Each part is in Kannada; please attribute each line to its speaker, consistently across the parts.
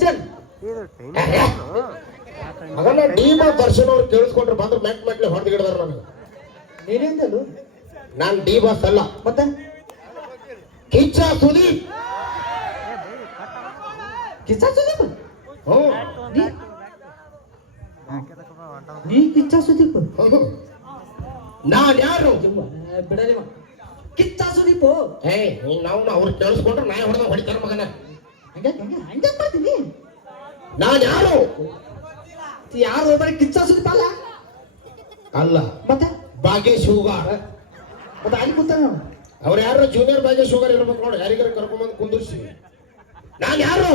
Speaker 1: ಕ್ವಶನ್
Speaker 2: ಮಗನ ಡಿಮಾ ದರ್ಶನ್ ಅವ್ರು ಕೇಳಿಸ್ಕೊಂಡ್ರೆ ಬಂದ್ರೆ ಮೆಟ್ ಮೆಟ್ಲೆ ಹೊಡೆದು ಗಿಡದಾರ ನನಗೆ.
Speaker 1: ನೀನೇಂದಲು
Speaker 2: ನಾನ್ ಡಿ ಬಾಸ್ ಅಲ್ಲ.
Speaker 1: ಮತ್ತೆ?
Speaker 2: ಕಿಚ್ಚ ಸುದೀಪ್.
Speaker 1: ಕಿಚ್ಚ ಸುದೀಪ್? ನೀ ಕಿಚ್ಚ ಸುದೀಪ್.
Speaker 2: ನಾನ್ ಯಾರು?
Speaker 1: ಬಿಡಲಿ ಕಿಚ್ಚ ಸುದೀಪ್?
Speaker 2: ಏ ನಾವು ಅವ್ರು ಕೇಳಿಸ್ಕೊಂಡ್ರೆ ನಾಯಿ ಹೊಡೆದ ಹೊಡಿತಾರ ಮಗನ.
Speaker 1: ಹಂಗೆ ಮಾಡ್ತೀನಿ
Speaker 2: ನಾನು ಯಾರು?
Speaker 1: ಯಾರು ಒಬ್ಬರೇ ಕಿಚ್ಚ ಸುದೀಪ್ ಅಲ್ಲ? ಮತ್ತೆ?
Speaker 2: ಭಾಗ್ಯೇಶ್ ಹೂಗಾರ್.
Speaker 1: ಮತ್ತೆ ಅಲ್ಲಿ ಕೂತಾನ
Speaker 2: ಅವ್ರು ಯಾರು? ಜೂನಿಯರ್ ಭಾಗ್ಯೇಶ್ ಹೂಗಾರ್ ಇರ್ಬೇಕು ನೋಡಿ. ಯಾರಿಗಾರ ಕರ್ಕೊಂಬಂದು ಕುಂದಿರ್ಸಿ ನಾನು ಯಾರು?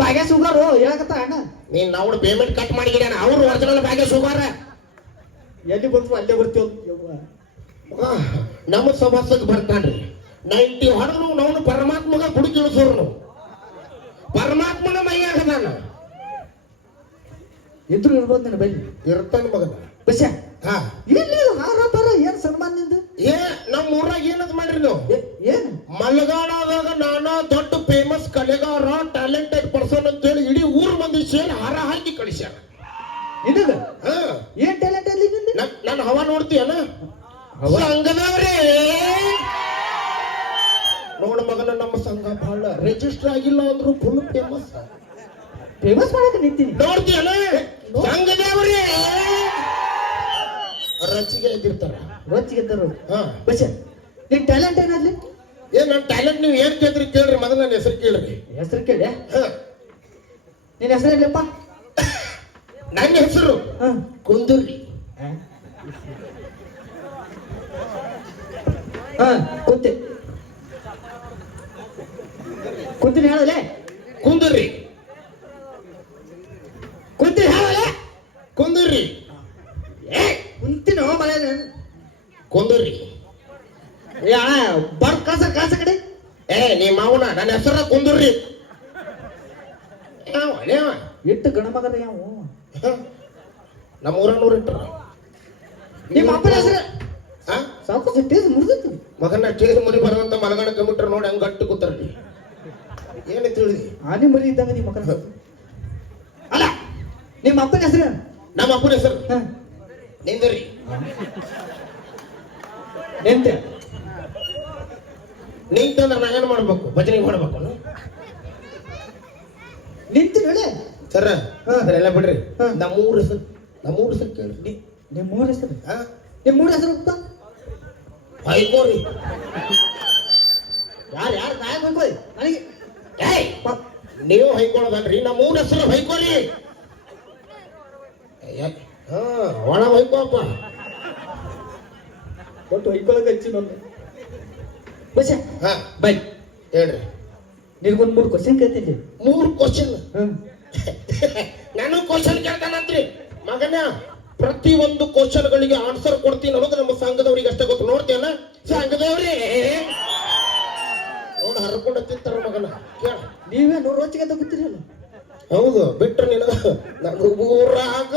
Speaker 1: ಬಾಗ್ಯ ಓ ಹೇಳಕತ್ತ ಅಣ್ಣ?
Speaker 2: ನೀನ್ ನಾವು ಪೇಮೆಂಟ್ ಕಟ್ ಮಾಡಿಗಿದ್ದಾನೆ ಅವ್ರು ಒರಿಜಿನಲ್ ಭಾಗ್ಯೇಶ್ ಹೂಗಾರ.
Speaker 1: ಎಲ್ಲಿ ಬಂದ್ರು ಅಲ್ಲೇ ಬರ್ತೀವಿ
Speaker 2: ನಮ್ಮ ಸಮಾಜಕ್ಕೆ ಬರ್ತಾನ್ರಿ. ನೈಂಟಿ ಹೊರಗನು ನಾವು ಪರಮಾತ್ಮಗ ಗುಡಿ ತಿಳಿಸೋರು ನಾವು. ಪರಮಾತ್ಮನ ಮೈಯಾಗ ನಾನು
Speaker 1: ಇದ್ರು ಇರ್ಬೋದು ನಿನ್ನ ಬೈಲಿ
Speaker 2: ಇರ್ತಾನ ಮಗನ.
Speaker 1: ಬಸ್ಯ?
Speaker 2: ಹಾ.
Speaker 1: ಎಲ್ಲಿ ಹಾರ ಬರ ಏನ್ ಸನ್ಮಾನ ನಿಂದು?
Speaker 2: ಏ ನಮ್ಮ ಊರಾಗ ಏನದ್ ಮಾಡ್ರಿ ನೀವು?
Speaker 1: ಏನ್?
Speaker 2: ಮಲ್ಗಾಡದಾಗ ನಾನಾ ದೊಡ್ಡ ಫೇಮಸ್ ಕಲೆಗಾರ ಟ್ಯಾಲೆಂಟೆಡ್ ಪರ್ಸನ್ ಅಂತೇಳಿ ಇಡೀ ಊರ್ ಮಂದಿ ಸೇರಿ ಹಾರ ಹಾಕಿ ಕಳಿಸ್ಯಾರ.
Speaker 1: ನಿನಗ
Speaker 2: ಹಾ.
Speaker 1: ಏನ್ ಟ್ಯಾಲೆಂಟ್ ಅಲ್ಲಿ ನನ್ನ
Speaker 2: ನನ್- ನಾನು ಹವಾ ನೋಡ್ತೀಯನ
Speaker 1: ಹವ?
Speaker 2: ರಿಜಿಸ್ಟರ್ ಆಗಿಲ್ಲ ಅಂದ್ರು ಫುಲ್ ಫೇಮಸ್
Speaker 1: ಫೇಮಸ್ ಮಾಡಕ್ ನಿಂತೀನಿ.
Speaker 2: ನೋಡ್ತೀಯನ ಸಂಘದವ್ರೇ! ರಚಿಗೆ ಇದ್ದಿರ್ತಾರ
Speaker 1: ರೋಚಿಗೆದ್ದರು
Speaker 2: ಹಾ.
Speaker 1: ಬಸ್ಯ ನಿನ್ ಟ್ಯಾಲೆಂಟ್ ಏನಾದ್ಲಿ?
Speaker 2: ಏನ್ ನನ್ನ ಟ್ಯಾಲೆಂಟ್ ನೀವು ಏನ್ ಕೇಳ್ರಿ ಕೇಳ್ರಿ ಮೊದಲ ನನ್ನ ಹೆಸರು ಕೇಳ್ರಿ.
Speaker 1: ಹೆಸರು ಕೇಳಿ.
Speaker 2: ಹಾ.
Speaker 1: ನಿನ್ ಹೆಸರು ಏನಪ್ಪ
Speaker 2: ನನ್ನ ಹೆಸರು
Speaker 1: ಹಾ.
Speaker 2: ಕುಂದುರ್ರಿ
Speaker 1: ಹಾ ಕೂತಿ. ಕುಂತೀನಿ ಹೇಳಲೆ
Speaker 2: ಕುಂದುರ್ರಿ.
Speaker 1: ಕುಂತಿನ ಹೇಳಲೆ
Speaker 2: ಕುಂದುರ್ರಿ.
Speaker 1: ಏ ಕುಂತಿನ ಮಳೆ
Speaker 2: ಕುಂದುರ್ರಿ.
Speaker 1: ಏ ಅಣ್ಣ ಬರ್ ಕಾಸ ಕಾಸ ಕಡೆ.
Speaker 2: ಏ ನಿಮ್ಮ ಮಾವನ ನನ್ನ ಹೆಸರ ಕುಂದುರ್ರಿ?
Speaker 1: ಇಟ್ಟು ಗಣಮಗದ ಯಾವ?
Speaker 2: ನಮ್ಮ ಊರನ್ನೂರು ಇಟ್ರ.
Speaker 1: ನಿಮ್ಮ ಅಪ್ಪನ ಹೆಸರು? ಸಾಕು ಟೇಸ್ ಮುರಿದಿತ್ತು
Speaker 2: ಮಗನ ಟೇಸ್ ಮುರಿ ಬರುವಂತ ಮಲಗಣ ಕಂಪ್ಯೂಟರ್ ನೋಡಿ ಹಂಗ ಗಟ್ಟಿ ಕೂತಾರ್ರಿ. ಏನು ತಿಳಿದಿ.
Speaker 1: ಆನೆ ಮರಿ ಇದ್ದಂಗ ನಿಮ್ಮ ಮಕ್ಕಳ ಅಲ್ಲ ನಿಮ್ಮ ಅಪ್ಪನ ಹೆಸರು
Speaker 2: ನಮ್ಮ ಅಪ್ಪನ ಹೆಸರು. ನಿಂದ್ರಿ
Speaker 1: ಎಂತೆ
Speaker 2: ನಿಂತಂದ್ರೆ ನಾನು ಏನು ಮಾಡ್ಬೇಕು? ಭಜನೆ ಮಾಡ್ಬೇಕು
Speaker 1: ನಿಂತು ಹೇಳಿ.
Speaker 2: ಸರ
Speaker 1: ಹಾ.
Speaker 2: ಎಲ್ಲ ಬಿಡ್ರಿ.
Speaker 1: ಹಾ.
Speaker 2: ನಮ್ಮ ಊರ ಹೆಸರು ನಮ್ಮ ಊರ ಹೆಸರು ಕೇಳಿ
Speaker 1: ನಿಮ್ಮ ಊರ ಹೆಸರು?
Speaker 2: ಹಾ.
Speaker 1: ನಿಮ್ಮ ಊರ ಹೆಸರು ಅಪ್ಪ
Speaker 2: ಹೈಕೋರಿ
Speaker 1: ಯಾರು ಯಾರು ಕಾಯ ಬೇಕು ನನಗೆ
Speaker 2: ನೀವು ಹೈಕೊಳ್ಳೋದಲ್ರಿ ನಮ್ಮ ಊರ ಹೆಸರು ಒಣ ಹಾ ಒಳ ಹೈಕೋಪ್ಪ
Speaker 1: ಒಟ್ಟು ಹೊಯ್ಕೊಳಕ್ ಹಚ್ಚಿ ನಮ್ಮ
Speaker 2: ಹಾ.
Speaker 1: ಬೈ.
Speaker 2: ಹೇಳ್ರಿ.
Speaker 1: ನಿನ್ಗೊಂದು ಮೂರು ಕ್ವಶನ್ ಕೇಳ್ತೀನಿ
Speaker 2: ಮೂರು ಕ್ವಶನ್ ನಾನು ಕ್ವಶನ್ ಕೇಳ್ತಾನಂತ್ರಿ. ಮಗನ ಪ್ರತಿ ಒಂದು ಕ್ವಶನ್ಗಳಿಗೆ ಆನ್ಸರ್ ಕೊಡ್ತೀನಿ ಅನ್ನೋದು ನಮ್ಮ ಸಂಘದವ್ರಿಗೆ ಅಷ್ಟೇ ಗೊತ್ತು. ನೋಡ್ತೀಯಲ್ಲ? ಸಂಘದವ್ರಿ. ನೋಡ ಹರ್ಕೊಂಡು ತಿಂತಾರ ಮಗನ. ಕೇಳ.
Speaker 1: ನೀವೇ ನೂರು ರೋಚಿಗೆ ತಗೋತೀರಿ
Speaker 2: ಹೌದು ಬಿಟ್ರೆ ನೀನು ನಾನು ಊರಾಗ.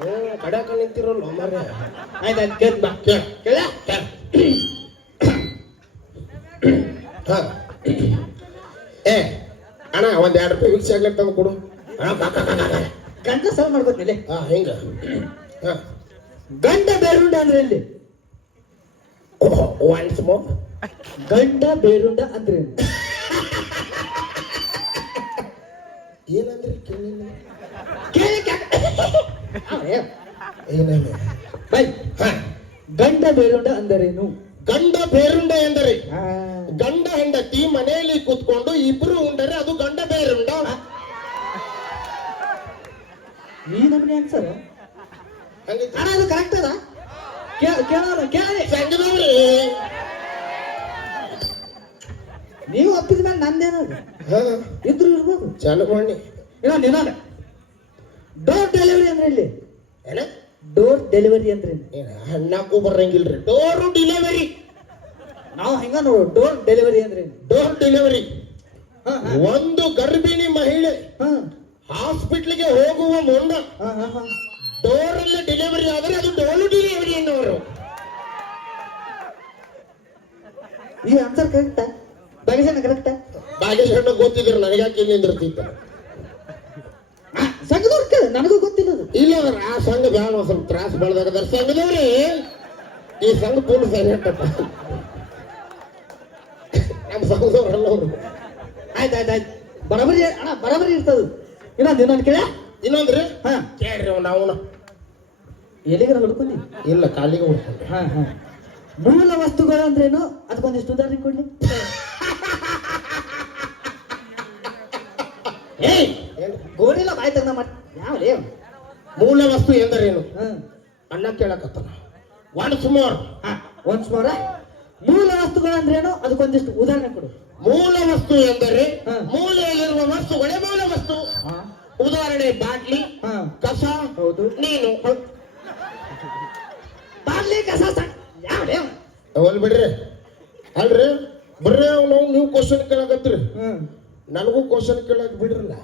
Speaker 2: ಓ ಕಡ್ಯಾಕ ನಿಂತಿರಲ್ಲ ಮರ
Speaker 1: ಆಯ್ತು ಆಯ್ತು ಕೇಳ್ ಬಾ.
Speaker 2: ಕೇಳ. ಕೇಳ. ಕೇಳ. ಹಾ. ಏ ಅಣ್ಣ ಒಂದ್ ಎರಡು ರೂಪಾಯಿ ವಿಕ್ಸ್ ಆಗ್ಲಿಕ್ಕೆ ತಂದು ಕೊಡು. ಅಣ್ಣ.
Speaker 1: ಗಂಡ ಸಲ ಮಾಡ್ಕೋತೀನಿ
Speaker 2: ಹಾ ಹಿಂಗ? ಹಾ.
Speaker 1: ಗಂಡ ಬೇರುಂಡ ಅಂದ್ರೆ ಇಲ್ಲಿ.
Speaker 2: ಒನ್ಸ್ ಮೋರ್
Speaker 1: ಗಂಡ ಬೇರುಂಡ ಅಂದ್ರೆ ಏನು?
Speaker 2: ಏನಂದ್ರಿ ಕೇಳಿಲ್ಲ? ಏನೇನು?
Speaker 1: ಬೈ. ಗಂಡ ಬೇರುಂಡ ಅಂದರೇನು?
Speaker 2: ಗಂಡ ಬೇರುಂಡ ಎಂದರೆ? ಗಂಡ ಹೆಂಡತಿ ಮನೆಯಲ್ಲಿ ಕೂತ್ಕೊಂಡು ಇಬ್ರು ಉಂಡರೆ ಅದು ಗಂಡ ಬೇರುಂಡ?
Speaker 1: ಈ ನಮ್ಗೆ ಆನ್ಸರ್ ಅಣ್ಣ ಅದು ಕರೆಕ್ಟ್ ಅದ. ಕೇಳ ಕೇಳೋಣ ಕೇಳಿ
Speaker 2: ಸಂಘದವ್ರಿ
Speaker 1: ನೀವು ಒಪ್ಪಿದ ಮೇಲೆ ನಂದೇನದು
Speaker 2: ಹಾ.
Speaker 1: ಇದ್ರು ಇರ್ಬೋದು.
Speaker 2: ಚಾಲು ಇಲ್ಲ
Speaker 1: ಇನ್ನೊಂದು ಡೋರ್ ಡೆಲಿವರಿ ಅಂದ್ರೆ ಇಲ್ಲಿ
Speaker 2: ಏನ?
Speaker 1: ಡೋರ್ ಡೆಲಿವರಿ ಅಂದ್ರೆ
Speaker 2: ಹಣ್ಣಾಕು ಬರಂಗಿಲ್ರಿ ಡೋರ್ ಡೆಲಿವರಿ
Speaker 1: ನಾವು ಹೆಂಗ ನೋಡು ಡೋರ್ ಡೆಲಿವರಿ ಅಂದ್ರೆ?
Speaker 2: ಡೋರ್ ಡೆಲಿವರಿ ಒಂದು ಗರ್ಭಿಣಿ ಮಹಿಳೆ
Speaker 1: ಹಾ.
Speaker 2: ಹಾಸ್ಪಿಟ್ಲಿಗೆ ಹೋಗುವ ಮುನ್ನ ಡೋರ್ ಅಲ್ಲಿ ಡೆಲಿವರಿ ಆದ್ರೆ ಅದು ಡೋಲು ಡೆಲಿವರಿ ಅನ್ನೋರು
Speaker 1: ಈ ಆನ್ಸರ್ ಕರೆಕ್ಟಾ ಬಗೆಸನ ಕರೆಕ್ಟ್
Speaker 2: ಬಾಗೇಶ್ ಅಣ್ಣ ಗೊತ್ತಿದ್ರು ನನಗ್ಯಾಕೆ ಇಲ್ಲಿ ನಿಂದಿರ್ತಿದ್ದ
Speaker 1: ಸಂಘದವ್ರ ನನಗೂ ಗೊತ್ತಿಲ್ಲ ಅದು.
Speaker 2: ಇಲ್ಲ ಅವ್ರ ಆ ಸಂಘ ಒಂದ್ ಸ್ವಲ್ಪ ತ್ರಾಸ ಬೆಳೆದಾಗ ಸಂಘದವ್ರಿ ಈ ಸಂಘ ಪೂರ್ಣ ಸೈಲೆಂಟ್ ಅಪ್ಪ ನಮ್ಮ ಸಂಘದವ್ರಲ್ಲ ಅವರು.
Speaker 1: ಆಯ್ತು ಆಯ್ತು ಆಯ್ತು. ಬರಬರಿ ಅಣ್ಣ ಬರಬರಿ ಇರ್ತದ. ಇನ್ನೊಂದು ಇನ್ನೊಂದು ಕೇಳ.
Speaker 2: ಇನ್ನೊಂದ್ರಿ?
Speaker 1: ಹಾ.
Speaker 2: ಕೇಳ್ರಿ ನಾವು
Speaker 1: ಎಲ್ಲಿಗಾರ ಹುಡ್ಕೊಂಡಿ
Speaker 2: ಇಲ್ಲ ಕಾಲಿಗೆ ಹುಡ್ಕೊಂಡೆ
Speaker 1: ಹಾ ಹಾ. ಮೂಲ ವಸ್ತುಗಳು ಅಂದ್ರೇನು ಅದಕ್ಕೊಂದಿಷ್ಟು ಉದಾಹರಣೆ ಕೊಡ್ಲಿ. ಏಯ್? ಗೋಡಿಲ್ಲ ಬಾಯ್ ತಂದ ಮಾಡಿ ಯಾವ ಲೇ
Speaker 2: ಮೂಲ ವಸ್ತು ಎಂದರೇನು ಅಣ್ಣ ಕೇಳಕತ್ತಾನ. ಒನ್ಸ್ ಮೋರ್
Speaker 1: ಹಾ ಒಂದ್ ಸ್ಮರ ಮೂಲ ವಸ್ತುಗಳು ಅಂದ್ರೇನು? ಅದಕ್ಕೊಂದಿಷ್ಟು ಉದಾಹರಣೆ ಕೊಡು.
Speaker 2: ಮೂಲ ವಸ್ತು ಎಂದರೆ ಮೂಲೆಯಲ್ಲಿರುವ ವಸ್ತುಗಳೇ ಮೂಲ ವಸ್ತು ಉದಾಹರಣೆ ಬಾಟ್ಲಿ
Speaker 1: ಹಾ.
Speaker 2: ಕಸ
Speaker 1: ಹೌದು.
Speaker 2: ನೀನು.
Speaker 1: ಬಾಟ್ಲಿ ಕಸ ಸಣ್ಣ ಯಾವ
Speaker 2: ಬಿಡ್ರಿ. ಅಲ್ರಿ? ಬರ್ರಿ ನಾವು ನೀವು ಕ್ವಶನ್ ಕೇಳಕತ್ರಿ ನನಗೂ ಕ್ವಶನ್ ಕೇಳಕ್ ಬಿಡ್ರಲ್ಲ?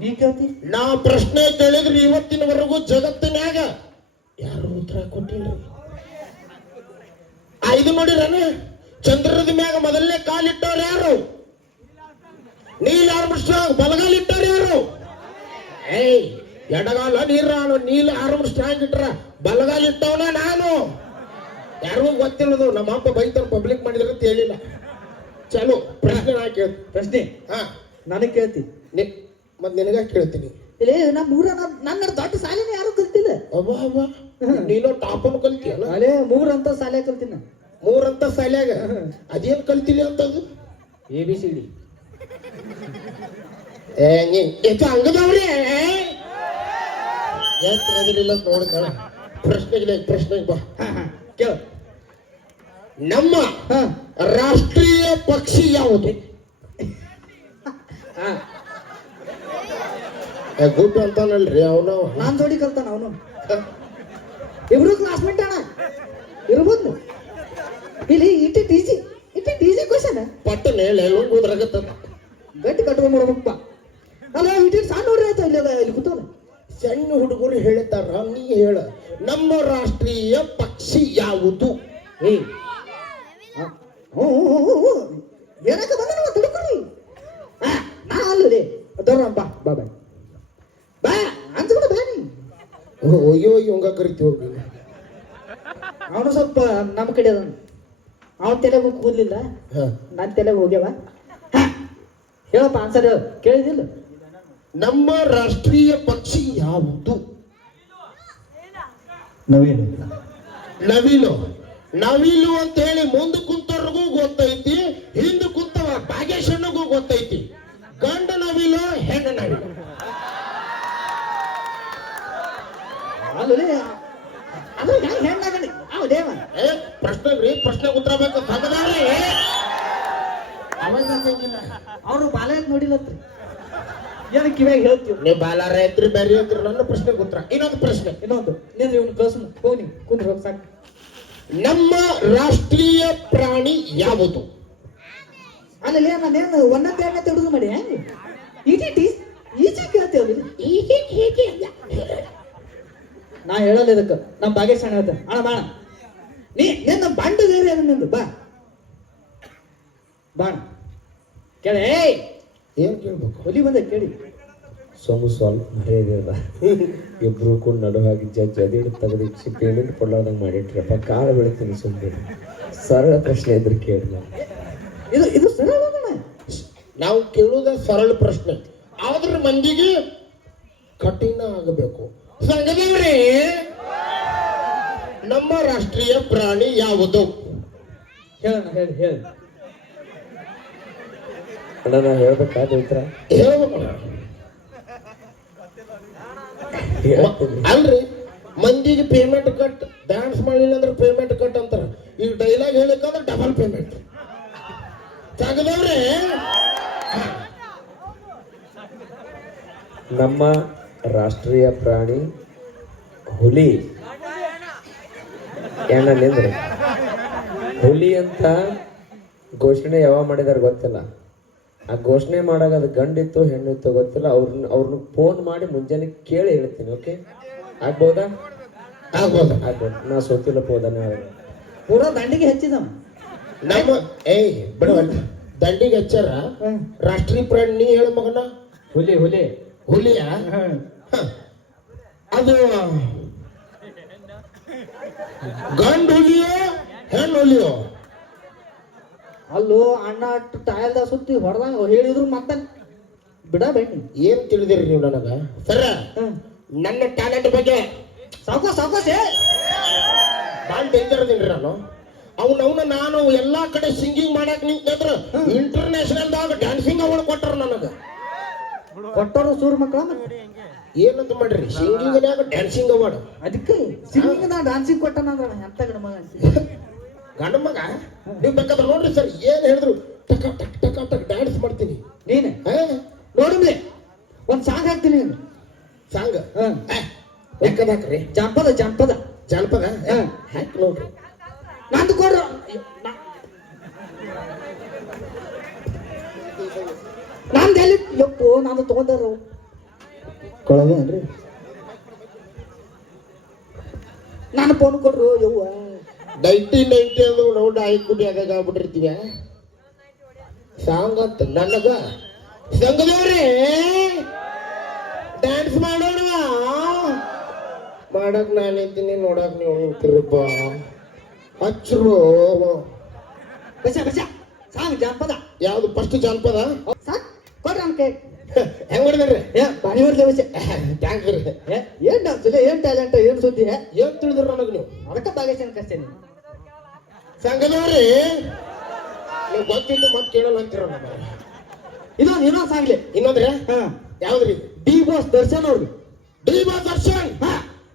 Speaker 1: ನೀ ಕೇಳ್ತಿ.
Speaker 2: ನಾ ಪ್ರಶ್ನೆ ಕೇಳಿದ್ರಿ ಇವತ್ತಿನವರೆಗೂ ಜಗತ್ತಿನಾಗ ಯಾರು ಉತ್ತರ ಕೊಟ್ಟಿಲ್ಲ ಐದು ಇದು ನೋಡಿರನ ಚಂದ್ರದ ಮ್ಯಾಗ ಮೊದಲನೇ ಕಾಲಿಟ್ಟವ್ರು ಯಾರು? ನೀಲ್ ಆರ್ಮ್ಸ್ಟ್ರಾಂಗ್ ಬಲಗಾಲಿಟ್ಟವ್ರು ಯಾರು? ಏಯ್ ಎಡಗಾಲ ನೀರಾನು ನೀಲ್ ಆರ್ಮ್ಸ್ಟ್ರಾಂಗ್ ಇಟ್ರ ಬಲಗಾಲಿಟ್ಟವನ ನಾನು. ಯಾರಿಗೂ ಗೊತ್ತಿಲ್ಲದು ನಮ್ಮ ಅಪ್ಪ ಬೈತಾರ ಪಬ್ಲಿಕ್ ಮಾಡಿದ್ರೆ ಅಂತ ಹೇಳಿಲ್ಲ. ಚಲೋ ಪ್ರಶ್ನೆ ನಾ ಕೇಳ್ತೀನಿ.
Speaker 1: ಪ್ರಶ್ನೆ?
Speaker 2: ಹಾ.
Speaker 1: ನನಗೆ ಕೇಳ್ತಿ
Speaker 2: ನಿ ಮತ್ತೆ ನಿನಗ ಕೇಳ್ತೀನಿ.
Speaker 1: ಇಲ್ಲೇ ನಮ್ಮ ಊರ ನನ್ನ ದೊಡ್ಡ ಸಾಲಿನ ಯಾರು ಕಲ್ತಿಲ್ಲ?
Speaker 2: ಅಬ್ಬಾ ಅಬ್ಬಾ ನೀನು ಟಾಪ್ ಅನ್ನು ಕಲ್ತಿಯಲ್ಲ
Speaker 1: ಅಲೇ ಮೂರಂತ ಸಾಲೆ ಕಲ್ತಿನ.
Speaker 2: ಮೂರಂತ ಶಾಲ್ಯಾಗ? ಅದೇನ್ ಅಂತ ಅದು
Speaker 1: ಎ ಬಿ ಸಿ ಡಿ.
Speaker 2: ಏ ನೀ ಎಷ್ಟು ಹಂಗದವ್ರಿ ಎತ್ತರದಿಲ್ಲ ಅಂತ ನೋಡಿದ? ಪ್ರಶ್ನೆಗೆ ಪ್ರಶ್ನೆಗೆ ಬಾ.
Speaker 1: ಹಾ ಹಾ. ಕೇಳ.
Speaker 2: ನಮ್ಮ
Speaker 1: ಹಾ.
Speaker 2: ರಾಷ್ಟ್ರೀಯ ಪಕ್ಷಿ ಯಾವುದು? ಗುಡ್ ಅಂತಾನಲ್ರಿ ಅವನು.
Speaker 1: ನಾನ್ ಜೋಡಿ ಕಲ್ತಾನ ಅವನು. ಇಬ್ರು ಕ್ಲಾಸ್ ಅಣ್ಣ. ಇರ್ಬೋದು. ಇಲ್ಲಿ ಇಟ್ಟು ಟಿಜಿ ಇಟ್ಟು ಟಿಜಿ ಕ್ವಶನ್
Speaker 2: ಪಟ್ಟನ ಹೇಳಿ ಎಲ್ಲೊಂದು ಕೂದ್ರಾಗತ್ತ
Speaker 1: ಗಟ್ಟಿ ಕಟ್ಕೊಂಡ್ ಮಾಡ್ಬೇಕಪ್ಪ ಅಲ್ಲ ಇಟ್ಟು ಸಣ್ಣ ನೋಡ್ರಿ ಆಯ್ತು ಇಲ್ಲಿ ಕೂತವನ?
Speaker 2: ಸಣ್ಣ ಹುಡುಗರು ಹೇಳ್ತಾರ ನೀ ಹೇಳ ನಮ್ಮ ರಾಷ್ಟ್ರೀಯ ಪಕ್ಷಿ ಯಾವುದು?
Speaker 1: ಏಯ್ ಹಾ. ಹ್ಞೂ ಹ್ಞೂ, ಹ್ಞೂ, ಹ್ಞೂ. ಏನಕ್ಕೆ ಬಂದ ನಾವು ನಾ ಅಲ್ಲದೆ. ದೊಡ್ಡ ಬಾ ಬಾ ಬಾ. ಬಾ ಅಂದ್ಬಿಡು ಬಾ ನೀ.
Speaker 2: ಅಯ್ಯೋ ಇವಂಗ ಕರಿತೀವಿ ಹೋಗಿ
Speaker 1: ಅವನು ಸ್ವಲ್ಪ ನಮ್ಮ ಕಡೆ ಅದ ಅವನ ತಲೆಗೆ ಕೂದಲಿಲ್ಲ.
Speaker 2: ಹಾ.
Speaker 1: ನನ್ನ ತಲೆಗೆ ಹೋಗ್ಯಾವ. ಹೇಳಪ್ಪ ಆನ್ಸರ್ ಹೇಳು. ಕೇಳಿದಿಲ್ಲ
Speaker 2: ನಮ್ಮ ರಾಷ್ಟ್ರೀಯ ಪಕ್ಷಿ ಯಾವುದು?
Speaker 1: ನವೀನು.
Speaker 2: ನವಿಲು ನವಿಲು ಅಂತ ಹೇಳಿ ಮುಂದೆ ಕುಂತವ್ರಿಗೂ ಗೊತ್ತೈತಿ ಹಿಂದೆ ಕುಂತವ ಭಾಗ್ಯಶಣ್ಣಗೂ ಗೊತ್ತೈತಿ. ಗಂಡ ನವಿಲು ಹೆಣ್ಣು ನವಿಲು ಏ ಪ್ರಶ್ನೆ ಪ್ರಶ್ನೆ ಉತ್ತರ ಬೇಕು ಹಂಗಿಲ್ಲ.
Speaker 1: ಅವನು ಬಾಲಯ್ಯ ನೋಡಿಲ್ಲತ್ರಿ. ಏನು ಕಿವ್ಯಾಗ ಹೇಳ್ತೀವಿ?
Speaker 2: ನೀ ಬಾಲಾರ ಐತ್ರಿ ಬೇರೆ ಐತ್ರಿ ನನ್ನ ಪ್ರಶ್ನೆಗೆ ಉತ್ತರ. ಇನ್ನೊಂದು ಪ್ರಶ್ನೆ.
Speaker 1: ಇನ್ನೊಂದು. ನಿಂದ್ರಿ ಇವ್ನು ಕಳ್ಸು. ಹೋಗಿ ಕುಂದ್ರಿ ಹೋಗಿ ಸಾಕು.
Speaker 2: ನಮ್ಮ ರಾಷ್ಟ್ರೀಯ ಪ್ರಾಣಿ ಯಾವುದು?
Speaker 1: ಅಲ್ಲೇ ನಾನೇನು ಒಂದೊಂದು ಎರಡನೇ ಹುಡುಗ ಮಾಡಿ ಹೆಂಗೆ ಕೇಳ್ತೇವ್ರಿ ಈಚೆ ಕೇಳ್ತೇವಲ್ಲ ನಾ ಹೇಳಲ್ಲ ಇದಕ್ಕೆ. ನಮ್ಮ ಭಾಗ್ಯಶ್ ಅಣ್ಣ ಹೇಳ್ತಾರೆ ಅಣ್ಣ. ಬಾಣ ನೀ ನಿನ್ನ ಬಂಡ ಬೇರೆ ಏನು ನಿಂದು ಬಾ. ಬಾಣ ಕೇಳ ಏಯ್!
Speaker 2: ಏನ್ ಕೇಳ್ಬೇಕು?
Speaker 1: ಹೊಲಿ ಬಂದ ಕೇಳಿ.
Speaker 3: ಸೊಮು ಸ್ವಲ್ಪ ಮರ್ಯಾದಿಲ್ಲ ಇಬ್ರು ಕೂಡ ನಡುವಾಗಿ ಜಜ್ ಅದೇನು ತೆಗೆದಿಚ್ಚಿ ಪೇಮೆಂಟ್ ಕೊಡ್ಲಾರ್ದಂಗೆ ಮಾಡಿಟ್ರಪ್ಪ. ಕಾಲ ಬೆಳಿತೀನಿ ಸುಮ್ಮನೆ ಸರಳ ಪ್ರಶ್ನೆ ಇದ್ರೆ ಕೇಳಿಲ್ಲ.
Speaker 1: ಇದು ಇದು ಸರಳ
Speaker 2: ನಾವು ಕೇಳುವುದ ಸರಳ ಪ್ರಶ್ನೆ. ಆದ್ರೆ ಮಂದಿಗೆ ಕಠಿಣ ಆಗಬೇಕು. ಸಂಗದೇವ್ರಿ ನಮ್ಮ ರಾಷ್ಟ್ರೀಯ ಪ್ರಾಣಿ ಯಾವುದು?
Speaker 1: ಹೇಳ ಹೇಳಿ ಹೇಳಿ.
Speaker 3: ಅಣ್ಣ ನಾ ಹೇಳ್ಬೇಕಾದ ಹೇಳ್ಬೇಕು
Speaker 2: ಅಲ್ರಿ? ಮಂದಿಗೆ ಪೇಮೆಂಟ್ ಕಟ್ ಡ್ಯಾನ್ಸ್ ಮಾಡಲಿಲ್ಲ ಅಂದ್ರೆ ಪೇಮೆಂಟ್ ಕಟ್ ಅಂತಾರ. ಈ ಡೈಲಾಗ್ ಹೇಳಕ್ಕಂದ್ರೆ ಡಬಲ್ ಪೇಮೆಂಟ್ ಸಂಗದೇವ್ರಿ
Speaker 3: ನಮ್ಮ ರಾಷ್ಟ್ರೀಯ ಪ್ರಾಣಿ ಹುಲಿ. ಏನಂದ್ರೆ ನಿಂದ್ರಿ? ಹುಲಿ ಅಂತ ಘೋಷಣೆ ಯಾವಾಗ ಮಾಡಿದಾರೆ ಗೊತ್ತಿಲ್ಲ. ಆ ಘೋಷಣೆ ಮಾಡಾಗ ಅದು ಗಂಡಿತ್ತು ಹೆಣ್ಣಿತ್ತು ಗೊತ್ತಿಲ್ಲ. ಅವ್ರನ್ನ ಅವ್ರನ್ನ ಫೋನ್ ಮಾಡಿ ಮುಂಜಾನೆ ಕೇಳಿ ಹೇಳ್ತೀನಿ ಓಕೆ ಆಗ್ಬೋದಾ?
Speaker 2: ಆಗ್ಬೋದು.
Speaker 3: ಆಗ್ಬೋದು. ನಾ ಸೋತಿಲ್ಲ ಹೋದಾನೆ ಅವ್ರು
Speaker 1: ಪೂರಾ ದಂಡಿಗೆ ಹಚ್ಚಿದ
Speaker 2: ನಮ್ಮ ಏಯ್ ಬಿಡವಲ್ಲ ದಂಡಿಗೆ ಹಚ್ಚಾರ. ರಾಷ್ಟ್ರೀಯ ಪ್ರಾಣಿ ನೀ ಹೇಳು ಮಗನ.
Speaker 1: ಹುಲಿ ಹುಲಿ.
Speaker 2: ಹುಲಿಯ? ಅದು ಗಂಡು ಹುಲಿಯೋ ಹೆಣ್ಣು ಹುಲಿಯೋ?
Speaker 1: ಅಲ್ಲೋ ಅಣ್ಣ ಅಟ್ಟು ಟಾಯಲ್ದ ಸುತ್ತಿ ಹೊಡೆದಂಗ ಹೇಳಿದ್ರು ಮತ್ತೆ? ಬಿಡ ಬೇಡಿ
Speaker 2: ಏನ್ ತಿಳಿದಿರಿ ನೀವು ನನಗ? ಸರ ನನ್ನ ಟ್ಯಾಲೆಂಟ್ ಬಗ್ಗೆ
Speaker 1: ಸಾಕು ಸಾಕು
Speaker 2: ಭಾಳ ಡೇಂಜರ್ ಅದೀನಿ ನಾನು. ಅವ್ನ ಅವನ ನಾನು ಎಲ್ಲಾ ಕಡೆ ಸಿಂಗಿಂಗ್ ಮಾಡಕ್ ನಿಂತಿದ್ರ ಇಂಟರ್ನ್ಯಾಷನಲ್ ದಾಗ ಡ್ಯಾನ್ಸಿಂಗ್ ಅವಾರ್ಡ್ ಕೊಟ್ಟರು ನನಗ.
Speaker 1: ಕೊಟ್ಟರು ಸೂರ್ ಮಕ್ಕಳ.
Speaker 2: ಏನಂತ ಮಾಡ್ರಿ? ಸಿಂಗಿಂಗ್ ಡ್ಯಾನ್ಸಿಂಗ್ ಅವಾರ್ಡ್
Speaker 1: ಅದಕ್ಕೆ ಸಿಂಗಿಂಗ್ ನಾ ಡ್ಯಾನ್ಸಿಂಗ್ ಕೊಟ್ಟನ ಅಂದ್ರ ಎಂತ ಗಣ ಮಗ
Speaker 2: ಗಂಡ ಮಗ ನೀವ್ ಬೇಕಾದ್ರೆ ನೋಡ್ರಿ ಸರ್ ಏನ್ ಹೇಳಿದ್ರು? ಟಕ ಟಕ್ ಟಕ ಟಕ್ ಡ್ಯಾನ್ಸ್ ಮಾಡ್ತೀನಿ.
Speaker 1: ನೀನೆ? ನೋಡಿಮ್ಲೆ ಒಂದ್ ಸಾಂಗ್ ಹಾಕ್ತೀನಿ ನಾನು.
Speaker 2: ಸಾಂಗ್
Speaker 1: ಲೆಕ್ಕದ
Speaker 2: ಹಾಕ್ರಿ?
Speaker 1: ಜಾನಪದ ಜಾನಪದ.
Speaker 2: ಜಾನಪದ. ಹಾಕಿ ನೋಡ್ರಿ.
Speaker 1: ನಂದು ಕೊಡ್ರ. ನಂದು ಎಲ್ಲಿ? ಯಪ್ಪು ನಾನು ತಗೊಂಡಾರ. ಕೊಳಗೇನ್ರಿ ನಾನು ಫೋನ್ ಕೊಡ್ರು ಯವ್ವ.
Speaker 2: ನೈಂಟಿ ನೈಂಟಿ ಅದು ರೌಂಡ್ ಡಾಯಿ ಕುಡಿ ಆಗ್ಬಿಟ್ಟಿರ್ತೀವ. ಸಾಂಗ್ ಅಂತ ನನಗ. ಸಂಘದವ್ರಿ ಡ್ಯಾನ್ಸ್ ಮಾಡೋಣ ಮಾಡಕ್ ನಾನು ಇದ್ದೀನಿ ನೋಡಕ್ ನೀವು ನಿಂತಿರಪ್ಪ. ಹಚ್ಚರು
Speaker 1: ಬಸ ಬಸ ಸಾಂಗ್ ಜಾನಪದ.
Speaker 2: ಯಾವ್ದು ಫಸ್ಟ್ ಜಾನಪದ?
Speaker 1: ಕೊಡ್ರಿ ನನ್
Speaker 2: ಹೆಂಗ್ ಹೊಡೆದ್ರಿ
Speaker 1: ಏ ಬಾಣಿವರ್ಲೆ ಬಸ
Speaker 2: ಟ್ಯಾಂಕ್
Speaker 1: ಏ ಏನ್ ಡಾನ್ಸ್ ಇಲ್ಲ ಏನ್ ಟ್ಯಾಲೆಂಟ್ ಏನ್ ಸುದ್ದಿ?
Speaker 2: ಏನ್ ತಿಳಿದ್ರು ನನಗೆ ನೀವು?
Speaker 1: ಭಾಗೇಶನ್ ಕಷ್ಟೇನೆ
Speaker 2: ಸಂಘದವ್ರಿ ನೀವು ಗೊತ್ತಿದ್ದು ಮತ್ತೆ ಕೇಳಲ್ಲ ಅಂತೀರ ಇದು
Speaker 1: ಇದೊಂದು ಇನ್ನೊಂದು ಸಾಂಗ್ಲಿ.
Speaker 2: ಇನ್ನೊಂದ್ರೆ
Speaker 1: ಹಾ.
Speaker 2: ಯಾವ್ದ್ರಿ?
Speaker 1: ಡಿ ಬಾಸ್ ದರ್ಶನ್ ಅವ್ರಿ
Speaker 2: ಡಿ ಬಾಸ್ ದರ್ಶನ್?
Speaker 1: ಹಾ.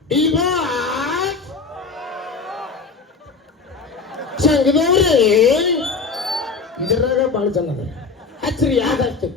Speaker 2: ಡಿ ಬಾಸ್ ಸಂಗದವ್ರಿ ಇದ್ರಾಗ ಬಾಳ ಜನ ಹಚ್ಚ್ರಿ ಯಾವ್ದು ಹಚ್ಚ್ರಿ?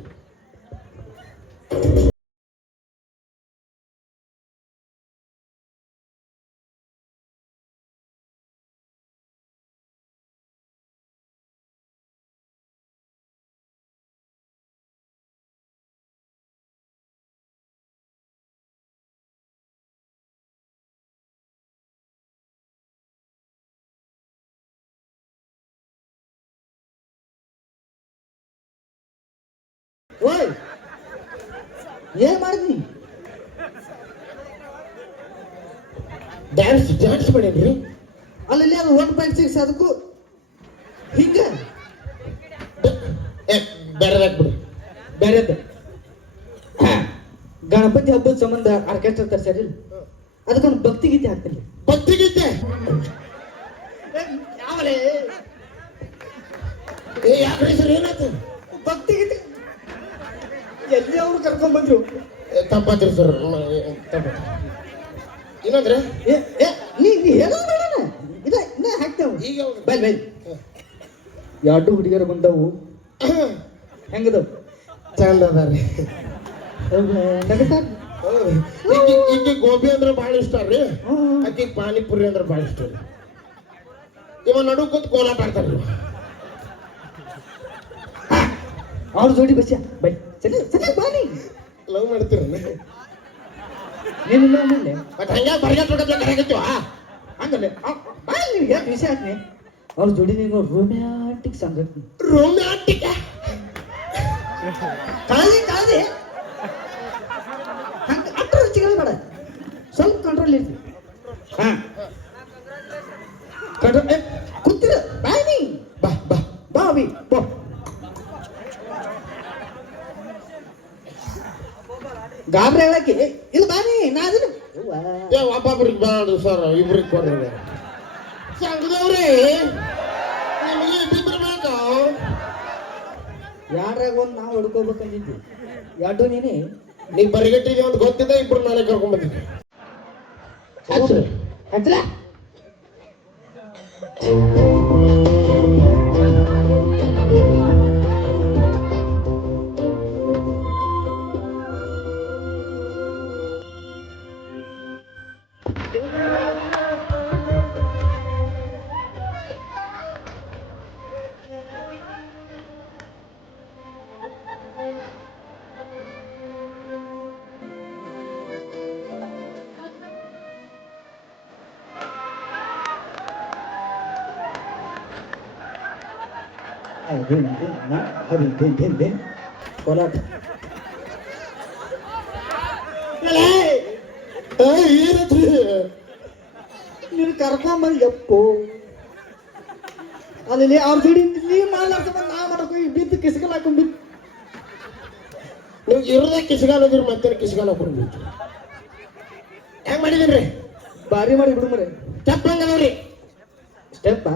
Speaker 1: ಓಯ್, ಏನ್ ಮಾಡಿದ್ನಿ
Speaker 2: ಡ್ಯಾನ್ಸ್ ಡ್ಯಾನ್ಸ್ ಮಾಡೇನ್ರಿ
Speaker 1: ಅಲ್ಲಿ ಅದು ಒನ್ ಪಾಯಿಂಟ್ ಸಿಕ್ಸ್ ಅದಕ್ಕೂ ಹಿಂಗ.
Speaker 2: ಏ ಬಿಡು
Speaker 1: ಬೇರೆದ. ಗಣಪತಿ ಹಬ್ಬದ ಸಂಬಂಧ ಆರ್ಕೆಸ್ಟ್ರಾ ತರ್ಸ್ಯಾರಿ ಅದಕ್ಕೊಂದು ಭಕ್ತಿ ಗೀತೆ ಹಾಕ್ತೀನಿ.
Speaker 2: ಭಕ್ತಿ ಗೀತೆ
Speaker 1: ಯಾವಲೇ?
Speaker 2: ಏ, ಯಾಕ್ರಿ ಸರ್, ಏನಾಯ್ತು?
Speaker 1: ಭಕ್ತಿ ಗೀತೆ ಎಲ್ಲಿ ಅವ್ರು ಕರ್ಕೊಂಡ್ ಬಂದ್ರು?
Speaker 2: ತಪ್ಪಾತ್ರಿ ಸರ್. ತಪ್ಪ ಇನ್ನೊಂದ್ರೆ?
Speaker 1: ಏ ಏ ನೀ ನೀ ಹೇಳೋ ಬೇಡನ? ಇದ ಇನ್ನ ಹಾಕ್ತೇವೆ
Speaker 2: ಈಗ ಯಾವ್ದು?
Speaker 1: Bye bye. ಎರಡು ಹುಡುಗಿಯರು ಬಂದವು? ಹೆಂಗದವು?
Speaker 2: ಚಂದ ಅದಾರಿ
Speaker 1: ನಗತಾರ
Speaker 2: ಈಕಿ ಈಕಿ ಗೋಬಿ ಅಂದ್ರೆ ಭಾಳ ಇಷ್ಟ ರೀ. ಆಕಿ ಪಾನಿಪುರಿ ಅಂದ್ರೆ ಭಾಳ ಇಷ್ಟ ರೀ. ಇವ ನಡು ಕೂತ್ ಕೋಲಾಟ ಆಡ್ತಾರ್ರಿ ಇವ.
Speaker 1: ಅವ್ರ ಜೋಡಿ ಬಸ್ಯಾ? ಬೈ. ಸರಿ ಸರಿ ಬಾನಿ
Speaker 2: ಲವ್ ಮಾಡ್ತೀರ
Speaker 1: ನೀನು? ಆಮೇಲೆ?
Speaker 2: ಮತ್ತೆ ಹಂಗ ಬರ್ಗಾಟ್ ಹೊಡ್ಕೊಂಡ್
Speaker 1: ಹಂಗಲ್ಲ. ಬಾಯಿ ನಿನಗೆ ಯಾಕೆ ವಿಷಯ ಹಾಕ್ನಿ. ಅವ್ರ ಜೋಡಿ ನೀನು ರೊಮ್ಯಾಂಟಿಕ್ ಸಂಗ್ರಹ ಹಾಕ್ನಿ.
Speaker 2: ರೊಮ್ಯಾಂಟಿಕ್
Speaker 1: ಕಾಲಿ ಕಾಳಿ ಹಂಗ ಅಟ್ಟ ರುಚಿಗಳು ಬೇಡ. ಸ್ವಲ್ಪ ಕಂಟ್ರೋಲ್ ಇರ್ತಿ ಹಾ. ಕಂಟ್ರೋಲ್ ಗಾಬ್ರಿ ಹೇಳಕ್ಕೆ ಇದು ಬಾನಿ ನಾನು ಅದನ್ನ.
Speaker 2: ಏ ಒಬ್ಬೊಬ್ರಿಗೆ ಬೇಡ ಸರ್ ಇಬ್ರಿಗೆ ಕೊಡ್ರಿ. ಸಂಘದವ್ರಿ ನಿಮಗೆ ಇಬ್ಬಿಬ್ರು ಬೇಕು.
Speaker 1: ಯಾರ್ರಾಗ ಒಂದ್ ನಾವು ಹೊಡ್ಕೋಬೇಕಂದಿದ್ವಿ. ಎರಡು ನೀನೆ?
Speaker 2: ನೀ ಬರಿಗಟ್ಟಿದೆ ಅಂತ ಗೊತ್ತಿದೆ ಇಬ್ರು ನಾಳೆ ಕರ್ಕೊಂಡ್ ಬಂದಿದ್ದೆ. ಹಚ್ಚ
Speaker 1: ಹಚ್ಚಲ ಕೋಲಾಟ
Speaker 2: ಏನತ್ರಿ
Speaker 1: ನೀನು ಕರ್ಕೊಂಬಂದು ಎಪ್ಪು ಅಲ್ಲಿ ಅವ್ರ ಜೋಡಿ ನೀವ್ ಮಾಡ್ಲಾರ್ದ ಬಂದು ನಾ ಮಾಡಕ್ಕೆ ಹೋಗಿ ಬಿದ್ದು ಕಿಸ್ಕಲ್ ಹಾಕೊಂಡ್ ಬಿದ್ದು
Speaker 2: ನೀವು ಇರೋದ ಕಿಸಗಾಲದಿರಿ ಮತ್ತೆ ಕಿಸಗಾಲ ಕೊಡ್ಬೇಕು ಹೆಂಗ್ ಮಾಡಿದಿನ್ರಿ
Speaker 1: ಭಾರಿ ಮಾಡಿ ಬಿಡು ಮರೆ
Speaker 2: ತಪ್ಪಂಗದವ್ರಿ
Speaker 1: ಸ್ಟೆಪ್ಪ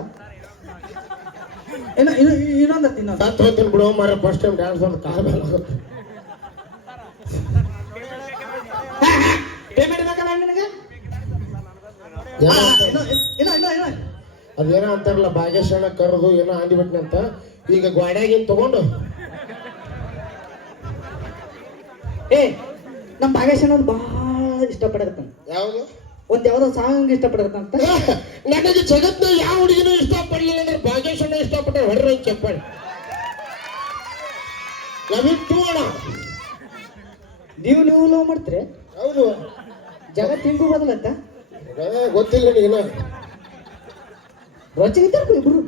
Speaker 1: ಇನ್ನ ಇನ್ನ ಇನ್ನೊಂದು ಇನ್ನೊಂದು.
Speaker 2: ಸತ್ ಹೋಗ್ತೀನಿ ಬಿಡು ಮಾರ ಫಸ್ಟ್ ಟೈಮ್ ಡ್ಯಾನ್ಸ್ ಒಂದು ಕಾಲ
Speaker 1: ಪೇಮೆಂಟ್ ಬೇಕಲ್ಲ ನಿನಗೆ? ಇನ್ನ ಇನ್ನ ಇನ್ನ
Speaker 2: ಅದೇನೋ ಅಂತಾರಲ್ಲ ಭಾಗ್ಯಶಾಣ ಕರೆದು ಏನೋ ಅಂದಿಬಿಟ್ನಿ ಅಂತ. ಈಗ ಗ್ವಾಡ್ಯಾಗಿನ್ ತಗೊಂಡು.
Speaker 1: ಏ ನಮ್ಮ ಬಹಳ ಭಾಳ ಇಷ್ಟಪಡಕತ್ತಾನ
Speaker 2: ಯಾವುದು?
Speaker 1: ಒಂದ್ ಯಾವ್ದೋ ಸಾಂಗ್ ಇಷ್ಟಪಡಕತ್ತಂತ
Speaker 2: ನನಗೆ ಜಗತ್ನ ಯಾವ ಹುಡುಗಿನೂ ಇಷ್ಟಪಡಲಿಲ್ಲ ಅಂದ್ರೆ ಭಾಗ್ಯಶಾಣ ಇಷ್ಟಪಟ್ಟ ಹೊಡ್ರ ಅಣ್ಣ.
Speaker 1: ನೀವು ನೀವು ಲವ್ ಮಾಡ್ತೀರಿ?
Speaker 2: ಹೌದು.
Speaker 1: ಜಗತ್ ಹಿಂಗೂ ಬದಲತ್ತ
Speaker 2: ಗೊತ್ತಿಲ್ಲ ನೀನು
Speaker 1: ರೊಚ್ಚಿಗಿದ್ದಾರ ಇಬ್ರು.